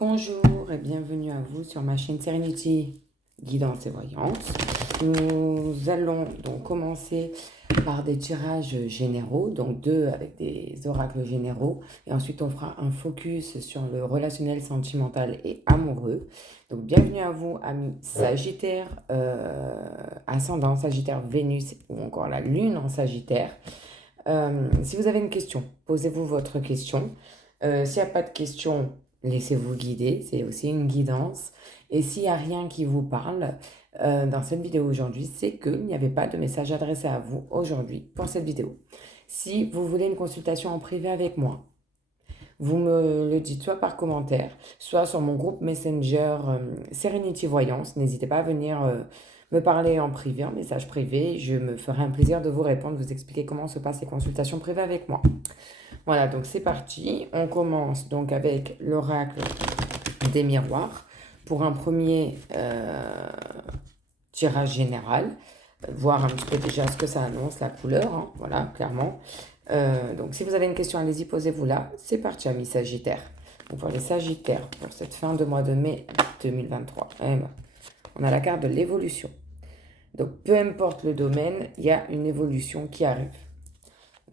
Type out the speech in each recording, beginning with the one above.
Bonjour et bienvenue à vous sur ma chaîne Serenity Guidance et Voyance. Nous allons donc commencer par des tirages généraux, donc deux avec des oracles généraux, et ensuite on fera un focus sur le relationnel, sentimental et amoureux. Donc bienvenue à vous, amis Sagittaire, ascendant Sagittaire, Vénus ou encore la Lune en Sagittaire. Si vous avez une question, posez-vous votre question. S'il n'y a pas de question, laissez-vous guider, c'est aussi une guidance. Et s'il n'y a rien qui vous parle dans cette vidéo aujourd'hui, c'est qu'il n'y avait pas de message adressé à vous aujourd'hui pour cette vidéo. Si vous voulez une consultation en privé avec moi, vous me le dites soit par commentaire, soit sur mon groupe Messenger Serenity Voyance. N'hésitez pas à venir me parler en privé, en message privé. Je me ferai un plaisir de vous répondre, vous expliquer comment se passent les consultations privées avec moi. Voilà, donc c'est parti. On commence donc avec l'oracle des miroirs pour un premier tirage général. Voir un petit peu déjà ce que ça annonce, la couleur, hein, voilà, clairement. Donc si vous avez une question, allez-y, posez-vous là. C'est parti, amis Sagittaires. Donc pour les Sagittaires, pour cette fin de mois de mai 2023, on a la carte de l'évolution. Donc peu importe le domaine, il y a une évolution qui arrive.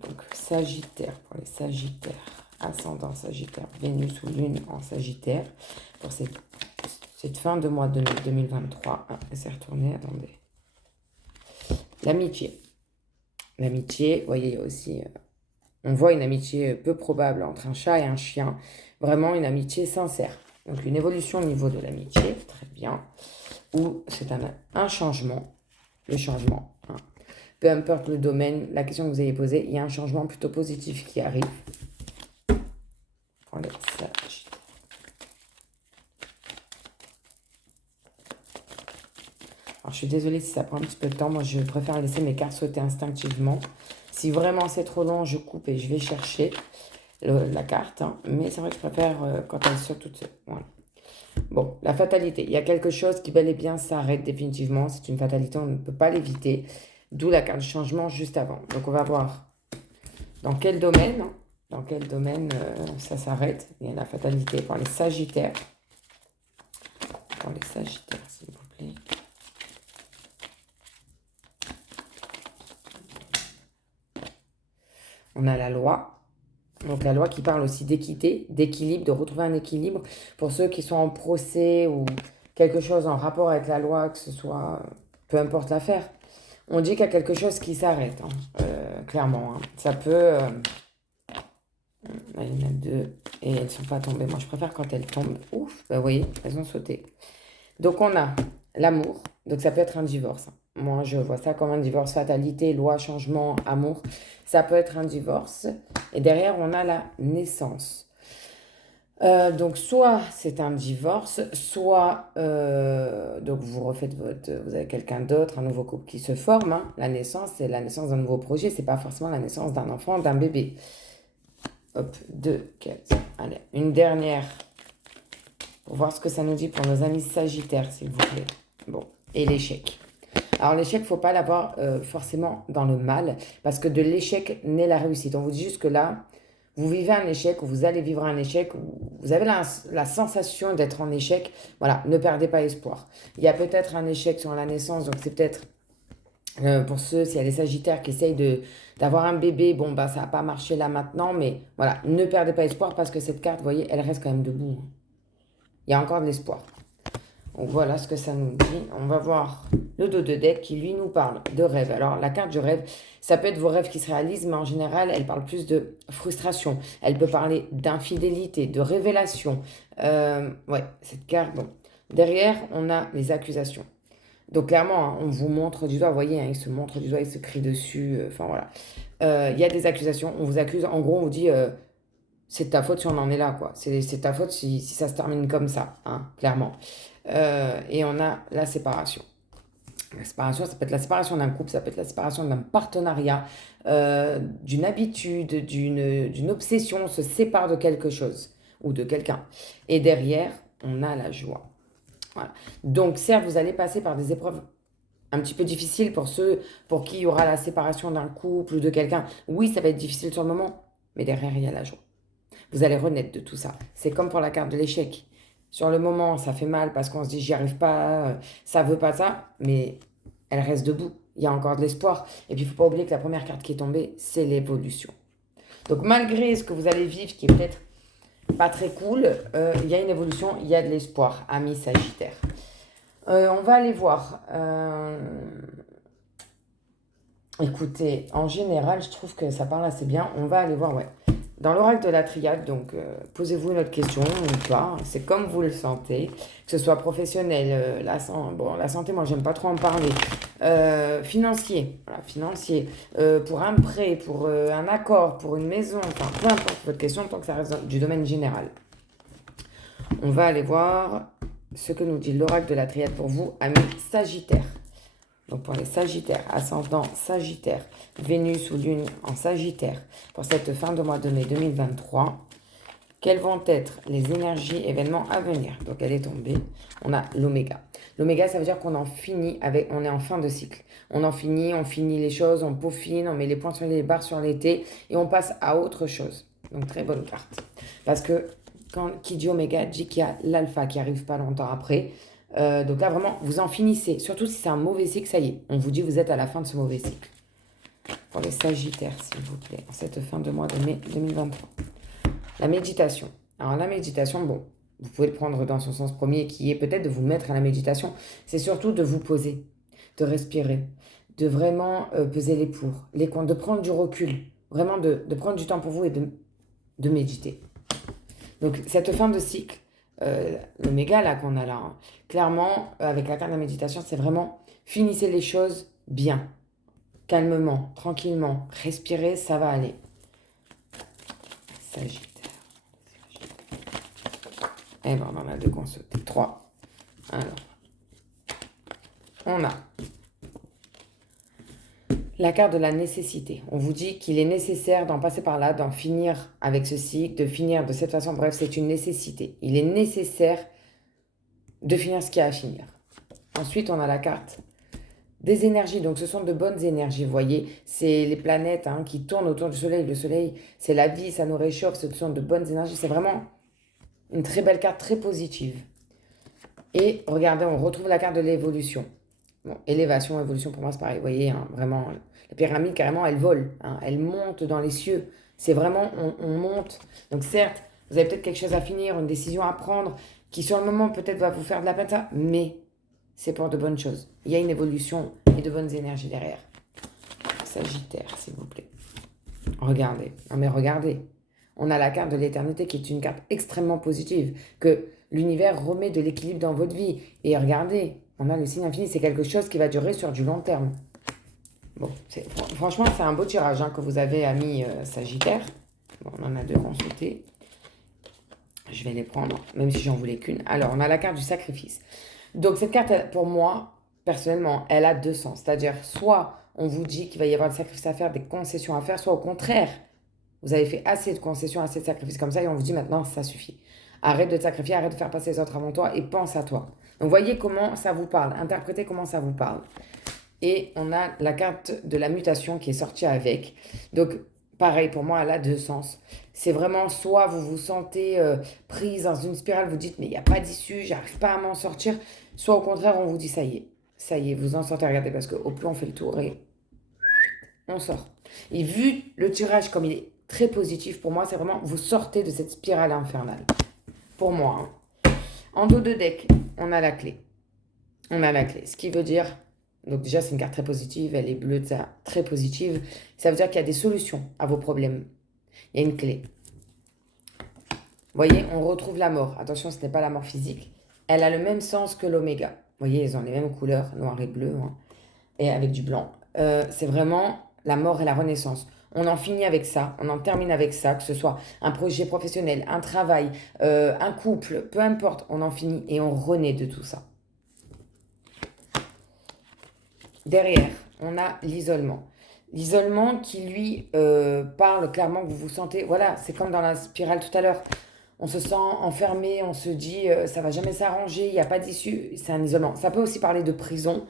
Donc Sagittaire, pour les Sagittaires, ascendant Sagittaire, Vénus ou Lune en Sagittaire, pour cette fin de mois de mai 2023. Ah, c'est retourné, attendez. L'amitié. L'amitié, vous voyez, il y a aussi, on voit une amitié peu probable entre un chat et un chien. Vraiment une amitié sincère. Donc une évolution au niveau de l'amitié, très bien. Ou c'est un changement, le changement. Hein. Peu importe le domaine, la question que vous avez posée, il y a un changement plutôt positif qui arrive. Pour les Sagittaires. Alors, je suis désolée si ça prend un petit peu de temps. Moi, je préfère laisser mes cartes sauter instinctivement. Si vraiment c'est trop long, je coupe et je vais chercher la carte. Hein. Mais c'est vrai que je préfère quand elle saute toute seule. Voilà. Bon, la fatalité. Il y a quelque chose qui bel et bien s'arrête définitivement. C'est une fatalité, on ne peut pas l'éviter. D'où la carte de changement juste avant. Donc, on va voir dans quel domaine, hein, ça s'arrête. Il y a la fatalité pour les Sagittaires. Pour les Sagittaires, s'il vous plaît. On a la loi. Donc la loi qui parle aussi d'équité, d'équilibre, de retrouver un équilibre pour ceux qui sont en procès ou quelque chose en rapport avec la loi, que ce soit, peu importe l'affaire. On dit qu'il y a quelque chose qui s'arrête, hein, clairement. Hein. Ça peut... il y en a deux et elles ne sont pas tombées. Moi, je préfère quand elles tombent. Ouf, bah, vous voyez, elles ont sauté. Donc on a l'amour, donc ça peut être un divorce. Moi, je vois ça comme un divorce, fatalité, loi, changement, amour. Ça peut être un divorce. Et derrière, on a la naissance. Donc soit c'est un divorce, soit donc vous avez quelqu'un d'autre, un nouveau couple qui se forme. Hein. La naissance, c'est la naissance d'un nouveau projet, c'est pas forcément la naissance d'un enfant, d'un bébé. Hop, 2, 4. Allez, une dernière pour voir ce que ça nous dit pour nos amis Sagittaires, s'il vous plaît. Bon, et l'échec. Alors l'échec, il ne faut pas l'avoir forcément dans le mal, parce que de l'échec naît la réussite. On vous dit juste que là, vous vivez un échec, ou vous allez vivre un échec, ou vous avez la sensation d'être en échec. Voilà, ne perdez pas espoir. Il y a peut-être un échec sur la naissance, donc c'est peut-être pour ceux, s'il y a des Sagittaires qui essayent d'avoir un bébé, bon, bah ça n'a pas marché là maintenant, mais voilà, ne perdez pas espoir, parce que cette carte, vous voyez, elle reste quand même debout. Hein. Il y a encore de l'espoir. Donc voilà ce que ça nous dit. On va voir le dos de deck qui lui nous parle de rêve. Alors la carte du rêve, ça peut être vos rêves qui se réalisent, mais en général, elle parle plus de frustration. Elle peut parler d'infidélité, de révélation. Ouais, cette carte, bon. Derrière, on a les accusations. Donc clairement, hein, on vous montre du doigt, vous voyez, hein, il se montre du doigt, il se crie dessus, enfin voilà. Il y a des accusations, on vous accuse, en gros, on vous dit, c'est de ta faute si on en est là, quoi. C'est de ta faute si ça se termine comme ça, hein, clairement. Et on a la séparation. La séparation, ça peut être la séparation d'un couple, ça peut être la séparation d'un partenariat, d'une habitude, d'une obsession, on se sépare de quelque chose ou de quelqu'un. Et derrière, on a la joie. Voilà. Donc certes, vous allez passer par des épreuves un petit peu difficiles pour ceux pour qui il y aura la séparation d'un couple ou de quelqu'un. Oui, ça va être difficile sur le moment, mais derrière, il y a la joie. Vous allez renaître de tout ça. C'est comme pour la carte de l'échec. Sur le moment, ça fait mal parce qu'on se dit j'y arrive pas, ça veut pas ça, mais elle reste debout. Il y a encore de l'espoir. Et puis il faut pas oublier que la première carte qui est tombée, c'est l'évolution. Donc malgré ce que vous allez vivre, qui est peut-être pas très cool, il y a une évolution, il y a de l'espoir, amis Sagittaire. On va aller voir. Écoutez, en général, je trouve que ça parle assez bien. On va aller voir, ouais. Dans l'oracle de la triade, donc posez-vous une autre question ou pas, c'est comme vous le sentez, que ce soit professionnel, la santé, moi j'aime pas trop en parler, financier, voilà, financier, pour un prêt, pour un accord, pour une maison, enfin peu importe votre question, tant que ça reste du domaine général. On va aller voir ce que nous dit l'oracle de la triade pour vous, amis Sagittaire. Donc pour les Sagittaires, ascendant Sagittaire, Vénus ou Lune en Sagittaire, pour cette fin de mois de mai 2023, quelles vont être les énergies, événements à venir? Donc elle est tombée, on a l'oméga. L'oméga, ça veut dire qu'on en finit avec, on est en fin de cycle. On finit les choses, on peaufine, on met les points sur les barres sur l'été et on passe à autre chose. Donc très bonne carte. Parce que qui dit oméga dit qu'il y a l'alpha qui arrive pas longtemps après. Donc là, vraiment, vous en finissez. Surtout si c'est un mauvais cycle, ça y est. On vous dit vous êtes à la fin de ce mauvais cycle. Pour les Sagittaires, s'il vous plaît, en cette fin de mois de mai 2023. La méditation. Alors la méditation, bon, vous pouvez le prendre dans son sens premier, qui est peut-être de vous mettre à la méditation. C'est surtout de vous poser, de respirer, de vraiment peser les pour, les contre, de prendre du recul. Vraiment de prendre du temps pour vous et de méditer. Donc cette fin de cycle, l'oméga là qu'on a là, hein, clairement, avec la carte de la méditation, c'est vraiment finissez les choses bien, calmement, tranquillement, respirez, ça va aller. Sagittaire. Et ben on en a deux qu'on saute. 3. Alors, on a la carte de la nécessité. On vous dit qu'il est nécessaire d'en passer par là, d'en finir avec ce cycle, de finir de cette façon. Bref, c'est une nécessité. Il est nécessaire de finir ce qu'il y a à finir. Ensuite, on a la carte des énergies. Donc, ce sont de bonnes énergies, vous voyez. C'est les planètes qui tournent autour du Soleil. Le Soleil, c'est la vie, ça nous réchauffe. Ce sont de bonnes énergies. C'est vraiment une très belle carte, très positive. Et regardez, on retrouve la carte de l'évolution. Bon, élévation, évolution, pour moi, c'est pareil. Vous voyez, vraiment, la pyramide, carrément, elle vole. Elle monte dans les cieux. C'est vraiment, on monte. Donc, certes, vous avez peut-être quelque chose à finir, une décision à prendre, qui sur le moment, peut-être, va vous faire de la peine, ça, mais c'est pour de bonnes choses. Il y a une évolution et de bonnes énergies derrière. Sagittaire, s'il vous plaît. Regardez. Non, mais regardez. On a la carte de l'éternité qui est une carte extrêmement positive, que l'univers remet de l'équilibre dans votre vie. Et regardez, on a le signe infini, c'est quelque chose qui va durer sur du long terme. Bon, franchement, c'est un beau tirage que vous avez, amis Sagittaire. Bon, on en a deux consultés. Je vais les prendre, même si j'en voulais qu'une. Alors, on a la carte du sacrifice. Donc, cette carte, pour moi, personnellement, elle a deux sens. C'est-à-dire, soit on vous dit qu'il va y avoir des sacrifices à faire, des concessions à faire, soit au contraire, vous avez fait assez de concessions, assez de sacrifices comme ça, et on vous dit maintenant, ça suffit. Arrête de te sacrifier, arrête de faire passer les autres avant toi, et pense à toi. Donc, voyez comment ça vous parle. Interprétez comment ça vous parle. Et on a la carte de la mutation qui est sortie avec. Donc, pareil, pour moi, elle a deux sens. C'est vraiment soit vous vous sentez prise dans une spirale, vous dites, mais il n'y a pas d'issue, j'arrive pas à m'en sortir. Soit au contraire, on vous dit, ça y est, vous en sortez. Regardez, parce qu'au plus on fait le tour et on sort. Et vu le tirage comme il est très positif, pour moi, c'est vraiment, vous sortez de cette spirale infernale. Pour moi. En dos de deck, on a la clé. On a la clé. Ce qui veut dire, donc déjà, c'est une carte très positive, elle est bleue, ça, très positive. Ça veut dire qu'il y a des solutions à vos problèmes. Il y a une clé. Vous voyez, on retrouve la mort. Attention, ce n'est pas la mort physique. Elle a le même sens que l'oméga. Vous voyez, ils ont les mêmes couleurs, noir et bleu, et avec du blanc. C'est vraiment la mort et la renaissance. On en finit avec ça, on en termine avec ça, que ce soit un projet professionnel, un travail, un couple, peu importe, on en finit et on renaît de tout ça. Derrière, on a l'isolement. L'isolement qui, lui, parle clairement que vous vous sentez... Voilà, c'est comme dans la spirale tout à l'heure. On se sent enfermé, on se dit ça va jamais s'arranger, il n'y a pas d'issue. C'est un isolement. Ça peut aussi parler de prison,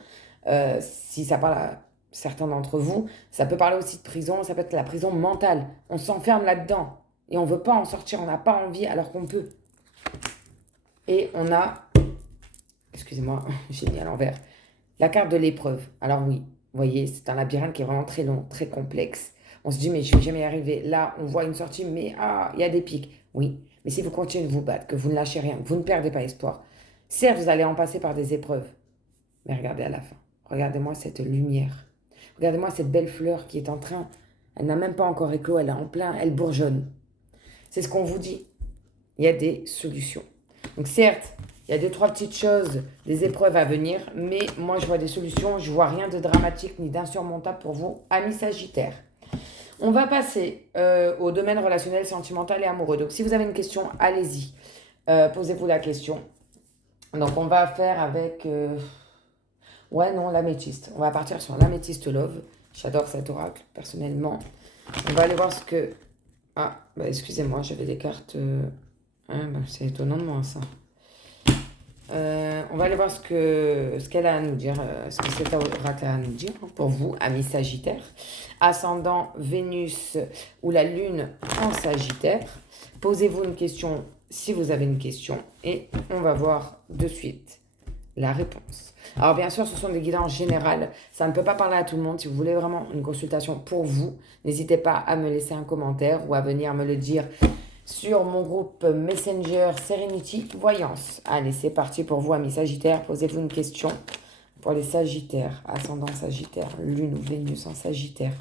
si ça parle à certains d'entre vous. Ça peut parler aussi de prison, ça peut être la prison mentale. On s'enferme là-dedans et on ne veut pas en sortir, on n'a pas envie alors qu'on peut. Et on a, excusez-moi, j'ai mis à l'envers, la carte de l'épreuve. Alors oui, vous voyez, c'est un labyrinthe qui est vraiment très long, très complexe. On se dit, mais je vais jamais y arriver. Là, on voit une sortie, mais il y a des pics. Oui, mais si vous continuez de vous battre, que vous ne lâchez rien, que vous ne perdez pas espoir, certes, vous allez en passer par des épreuves, mais regardez à la fin. Regardez-moi cette lumière. Regardez-moi cette belle fleur qui est en train, elle n'a même pas encore éclos, elle est en plein, elle bourgeonne. C'est ce qu'on vous dit. Il y a des solutions. Donc certes, il y a deux, trois petites choses, des épreuves à venir, mais moi je vois des solutions, je vois rien de dramatique ni d'insurmontable pour vous, amis Sagittaires. On va passer au domaine relationnel, sentimental et amoureux. Donc si vous avez une question, allez-y. Posez-vous la question. Donc on va faire avec... Ouais, non, l'améthyste. On va partir sur l'améthyste love. J'adore cet oracle, personnellement. On va aller voir ce que... Ah, bah excusez-moi, j'avais des cartes... c'est étonnant de moi, ça. On va aller voir ce qu'elle a à nous dire, ce que cet oracle a à nous dire, pour vous, amis Sagittaire. Ascendant Vénus ou la Lune en Sagittaire. Posez-vous une question si vous avez une question et on va voir de suite la réponse. Alors bien sûr, ce sont des guidances générales, ça ne peut pas parler à tout le monde. Si vous voulez vraiment une consultation pour vous, n'hésitez pas à me laisser un commentaire ou à venir me le dire sur mon groupe Messenger Serenity Voyance. Allez, c'est parti pour vous, amis Sagittaires. Posez-vous une question pour les Sagittaires, ascendant Sagittaire, Lune ou Vénus en Sagittaire,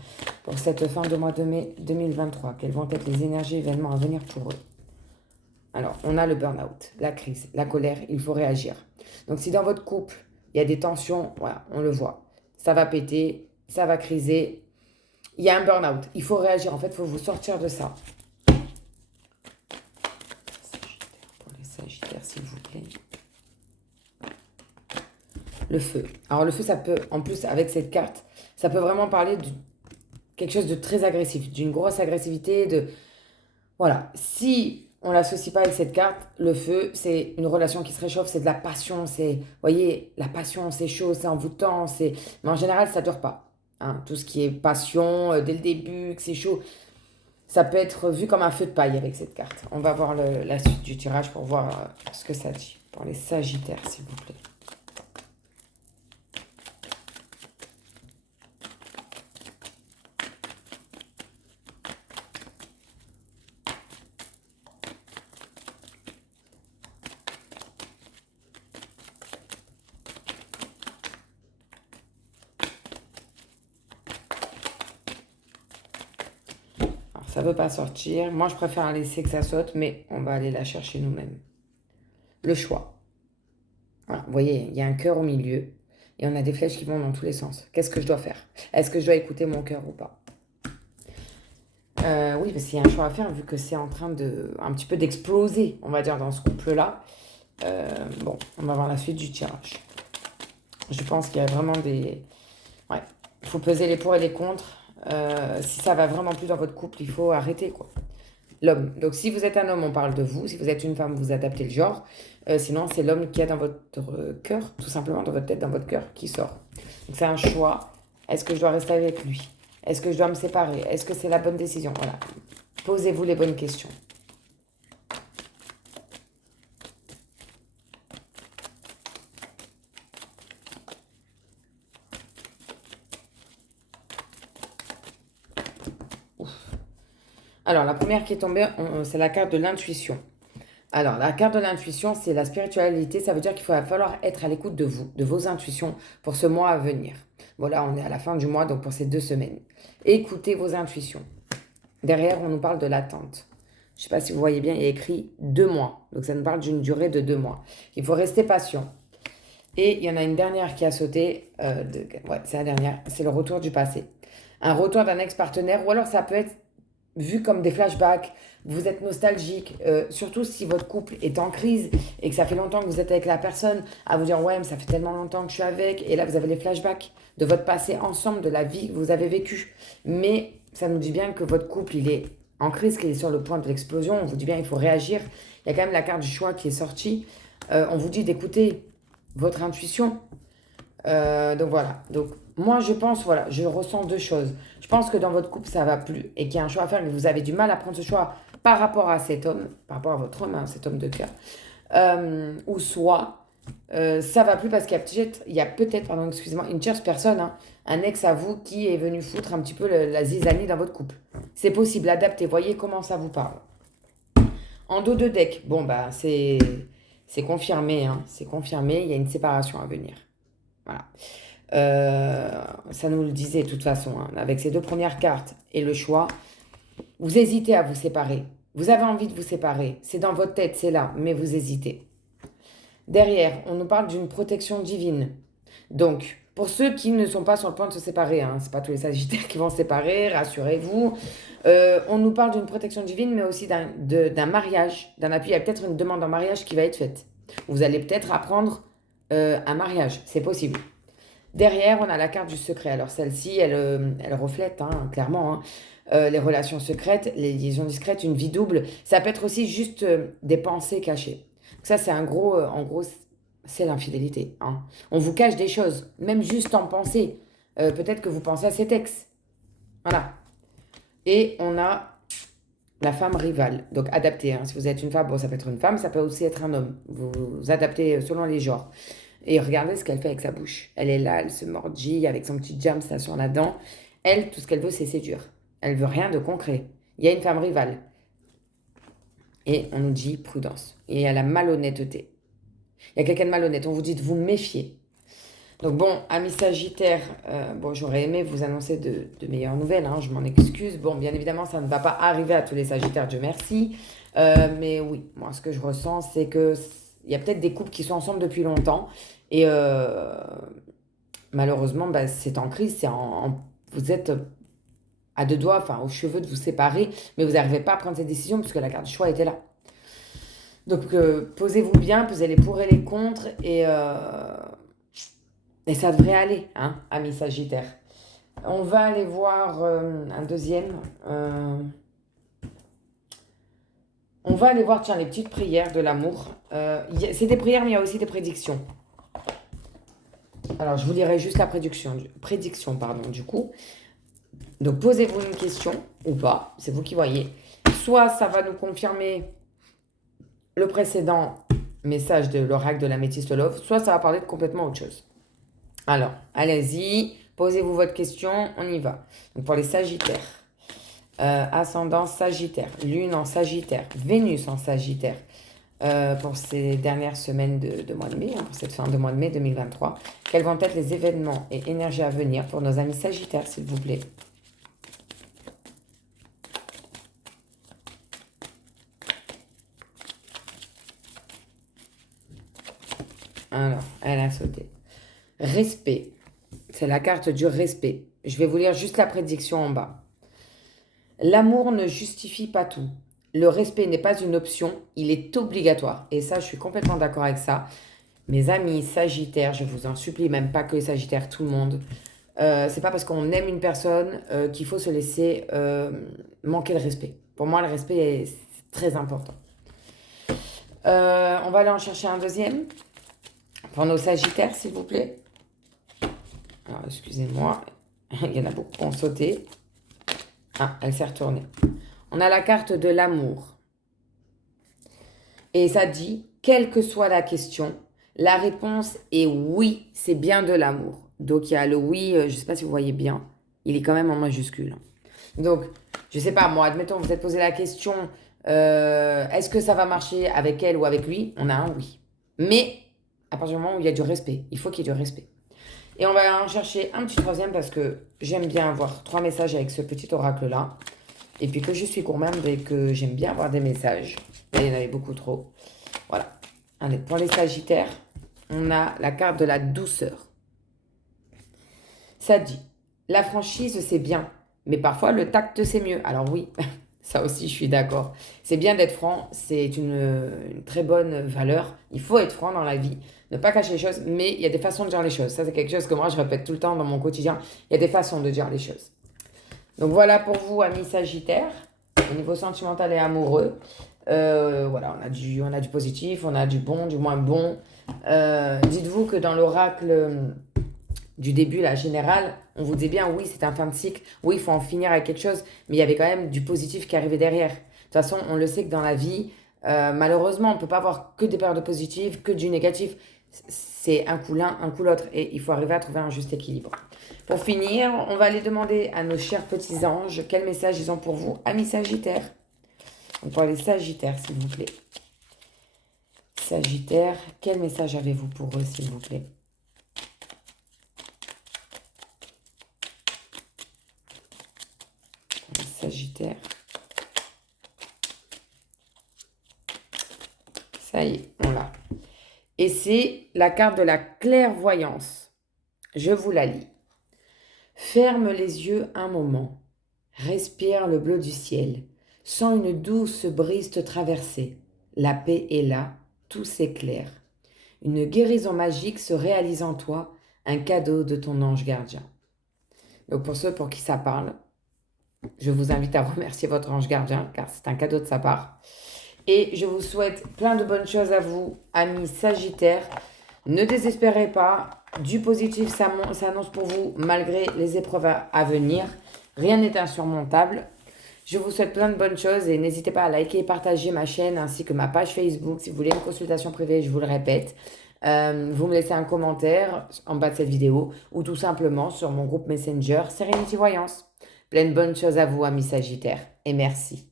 pour cette fin de mois de mai 2023. Quelles vont être les énergies événements à venir pour eux? Alors, on a le burn-out, la crise, la colère, il faut réagir. Donc, si dans votre couple, il y a des tensions, voilà, on le voit. Ça va péter, ça va criser. Il y a un burn-out, il faut réagir. En fait, il faut vous sortir de ça. Pour les Sagittaires, s'il vous plaît. Le feu. Alors, le feu, ça peut, en plus, avec cette carte, ça peut vraiment parler de quelque chose de très agressif, d'une grosse agressivité, de... Voilà. Si on l'associe pas avec cette carte, le feu, c'est une relation qui se réchauffe, c'est de la passion, c'est, vous voyez, la passion, c'est chaud, c'est envoûtant, c'est... Mais en général, ça dure pas. Hein. Tout ce qui est passion, dès le début, que c'est chaud, ça peut être vu comme un feu de paille avec cette carte. On va voir la suite du tirage pour voir ce que ça dit. Pour les Sagittaires, s'il vous plaît. Ça ne veut pas sortir. Moi, je préfère laisser que ça saute, mais on va aller la chercher nous-mêmes. Le choix. Voilà, vous voyez, il y a un cœur au milieu et on a des flèches qui vont dans tous les sens. Qu'est-ce que je dois faire? Est-ce que je dois écouter mon cœur ou pas? Oui, parce qu'il y a un choix à faire vu que c'est en train de un petit peu d'exploser, on va dire, dans ce couple-là. Bon, on va voir la suite du tirage. Je pense qu'il y a vraiment des... Ouais, il faut peser les pour et les contre. Si ça va vraiment plus dans votre couple, il faut arrêter, quoi. L'homme. Donc, si vous êtes un homme, on parle de vous. Si vous êtes une femme, vous adaptez le genre. Sinon, c'est l'homme qui a dans votre cœur, tout simplement dans votre tête, dans votre cœur, qui sort. Donc, c'est un choix. Est-ce que je dois rester avec lui? Est-ce que je dois me séparer? Est-ce que c'est la bonne décision? Voilà. Posez-vous les bonnes questions. Alors, la première qui est tombée, c'est la carte de l'intuition. Alors, la carte de l'intuition, c'est la spiritualité. Ça veut dire qu'il va falloir être à l'écoute de vous, de vos intuitions pour ce mois à venir. Voilà, on est à la fin du mois, donc pour ces 2 semaines. Écoutez vos intuitions. Derrière, on nous parle de l'attente. Je ne sais pas si vous voyez bien, il y a écrit 2 mois. Donc, ça nous parle d'une durée de 2 mois. Il faut rester patient. Et il y en a une dernière qui a sauté. Ouais, c'est la dernière. C'est le retour du passé. Un retour d'un ex-partenaire, ou alors ça peut être vu comme des flashbacks, vous êtes nostalgique, surtout si votre couple est en crise et que ça fait longtemps que vous êtes avec la personne, à vous dire ouais mais ça fait tellement longtemps que je suis avec, et là vous avez les flashbacks de votre passé ensemble, de la vie que vous avez vécue. Mais ça nous dit bien que votre couple il est en crise, qu'il est sur le point de l'explosion, on vous dit bien il faut réagir. Il y a quand même la carte du choix qui est sortie, on vous dit d'écouter votre intuition. Donc voilà, donc moi je pense, voilà, je ressens 2 choses. Je pense que dans votre couple ça va plus et qu'il y a un choix à faire, mais vous avez du mal à prendre ce choix par rapport à cet homme, par rapport à votre homme, hein, cet homme de cœur. Ou soit, ça va plus parce qu'il y a peut-être, pardon, excusez-moi, une tierce personne, hein, un ex à vous qui est venu foutre un petit peu la zizanie dans votre couple. C'est possible, adaptez, voyez comment ça vous parle. En dos de deck, bon, bah, c'est confirmé, hein, c'est confirmé, il y a une séparation à venir. Voilà. Ça nous le disait de toute façon, hein, avec ces deux premières cartes et le choix, vous hésitez à vous séparer. Vous avez envie de vous séparer. C'est dans votre tête, c'est là, mais vous hésitez. Derrière, on nous parle d'une protection divine. Donc, pour ceux qui ne sont pas sur le point de se séparer, hein, c'est pas tous les Sagittaires qui vont se séparer, rassurez-vous. On nous parle d'une protection divine, mais aussi d'un mariage, d'un appui. Il y a peut-être une demande en mariage qui va être faite. Vous allez peut-être apprendre un mariage, c'est possible. Derrière, on a la carte du secret. Alors celle-ci, elle reflète hein, clairement les relations secrètes, les liaisons discrètes, une vie double. Ça peut être aussi juste des pensées cachées. Donc ça, c'est en gros, c'est l'infidélité. Hein. On vous cache des choses, même juste en pensée. Peut-être que vous pensez à cet ex. Voilà. Et on a la femme rivale. Donc adaptée. Hein. Si vous êtes une femme, bon, ça peut être une femme, ça peut aussi être un homme. Vous vous adaptez selon les genres. Et regardez ce qu'elle fait avec sa bouche. Elle est là, elle se mordit avec son petit jam ça sur la dent. Elle, tout ce qu'elle veut, c'est séduire. Elle veut rien de concret. Il y a une femme rivale. Et on nous dit prudence. Et il y a la malhonnêteté. Il y a quelqu'un de malhonnête. On vous dit de vous méfier. Donc bon, amis Sagittaires, bon, j'aurais aimé vous annoncer de meilleures nouvelles. Hein, je m'en excuse. Bon, bien évidemment, ça ne va pas arriver à tous les Sagittaires, Dieu merci. Mais oui, moi, ce que je ressens, c'est que il y a peut-être des couples qui sont ensemble depuis longtemps et malheureusement, bah, c'est en crise. Vous êtes à deux doigts, enfin aux cheveux de vous séparer, mais vous n'arrivez pas à prendre cette décision puisque la carte du choix était là. Donc posez-vous bien, pesez les pour et les contre et ça devrait aller, hein, amis Sagittaires. On va aller voir un deuxième. On va aller voir, tiens, les petites prières de l'amour. C'est des prières, mais il y a aussi des prédictions. Alors, je vous lirai juste la prédiction, du coup. Donc, posez-vous une question, ou pas, c'est vous qui voyez. Soit ça va nous confirmer le précédent message de l'oracle de la métisse Love, soit ça va parler de complètement autre chose. Alors, allez-y, posez-vous votre question, on y va. Donc, pour les Sagittaires. Ascendant Sagittaire, Lune en Sagittaire, Vénus en Sagittaire pour ces dernières semaines de mois de mai, hein, pour cette fin de mois de mai 2023. Quels vont être les événements et énergies à venir pour nos amis Sagittaires, s'il vous plaît? Alors, elle a sauté. Respect, c'est la carte du respect. Je vais vous lire juste la prédiction en bas. L'amour ne justifie pas tout. Le respect n'est pas une option, il est obligatoire. Et ça, je suis complètement d'accord avec ça. Mes amis Sagittaires, je vous en supplie, même pas que les Sagittaires, tout le monde. C'est pas parce qu'on aime une personne qu'il faut se laisser manquer de respect. Pour moi, le respect est très important. On va aller en chercher un deuxième. Pour nos Sagittaires, s'il vous plaît. Alors, excusez-moi, il y en a beaucoup qui ont sauté. Ah, elle s'est retournée. On a la carte de l'amour. Et ça dit, quelle que soit la question, la réponse est oui, c'est bien de l'amour. Donc il y a le oui, je ne sais pas si vous voyez bien, il est quand même en majuscule. Donc, je ne sais pas, moi, admettons, vous êtes posé la question, est-ce que ça va marcher avec elle ou avec lui? On a un oui. Mais à partir du moment où il y a du respect, il faut qu'il y ait du respect. Et on va en chercher un petit troisième parce que j'aime bien avoir 3 messages avec ce petit oracle-là. Et puis que je suis gourmande et que j'aime bien avoir des messages. Là, il y en avait beaucoup trop. Voilà. Allez, pour les Sagittaires, on a la carte de la douceur. Ça dit, la franchise, c'est bien. Mais parfois, le tact, c'est mieux. Alors oui, ça aussi, je suis d'accord. C'est bien d'être franc. C'est une très bonne valeur. Il faut être franc dans la vie. Ne pas cacher les choses. Mais il y a des façons de dire les choses. Ça, c'est quelque chose que moi, je répète tout le temps dans mon quotidien. Il y a des façons de dire les choses. Donc voilà pour vous, amis Sagittaires, au niveau sentimental et amoureux. Voilà, on a du positif, on a du bon, du moins bon. Dites-vous que dans l'oracle du début, la générale, on vous dit bien, oui, c'est un fin de cycle, oui, il faut en finir avec quelque chose, mais il y avait quand même du positif qui arrivait derrière. De toute façon, on le sait que dans la vie, Malheureusement, on ne peut pas avoir que des périodes positives, que du négatif. C'est un coup l'un, un coup l'autre. Et il faut arriver à trouver un juste équilibre. Pour finir, on va aller demander à nos chers petits anges quel message ils ont pour vous, amis Sagittaires. Donc pour les Sagittaires, s'il vous plaît. Sagittaire, quel message avez-vous pour eux, s'il vous plaît? Sagittaire. Ça y est, on l'a. Et c'est la carte de la clairvoyance. Je vous la lis. Ferme les yeux un moment. Respire le bleu du ciel. Sens une douce brise te traverser. La paix est là, tout s'éclaire. Une guérison magique se réalise en toi, un cadeau de ton ange gardien. Donc pour ceux pour qui ça parle, je vous invite à remercier votre ange gardien, car c'est un cadeau de sa part. Et je vous souhaite plein de bonnes choses à vous, amis Sagittaires. Ne désespérez pas, du positif s'annonce pour vous malgré les épreuves à venir. Rien n'est insurmontable. Je vous souhaite plein de bonnes choses et n'hésitez pas à liker et partager ma chaîne ainsi que ma page Facebook. Si vous voulez une consultation privée, je vous le répète, vous me laissez un commentaire en bas de cette vidéo ou tout simplement sur mon groupe Messenger Serenity Voyance. Plein de bonnes choses à vous, amis Sagittaires, et merci.